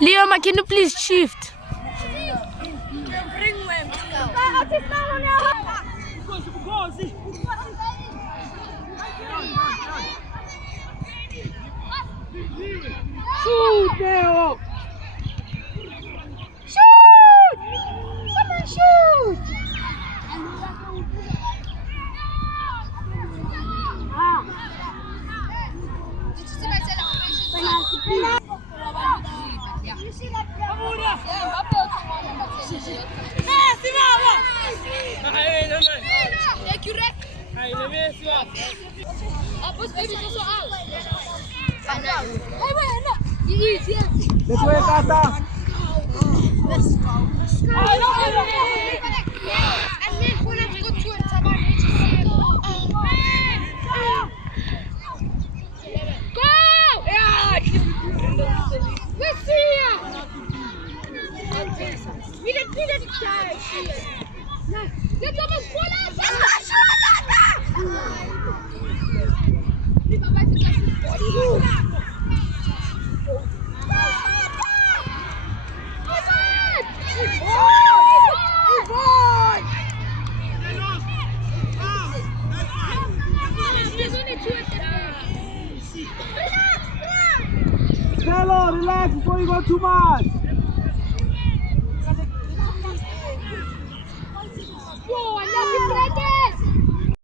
Leo, can you please shift? Shoot, Leo! Shoot! Someone shoot! Let's go, Kata! Hello, relax before you go too much.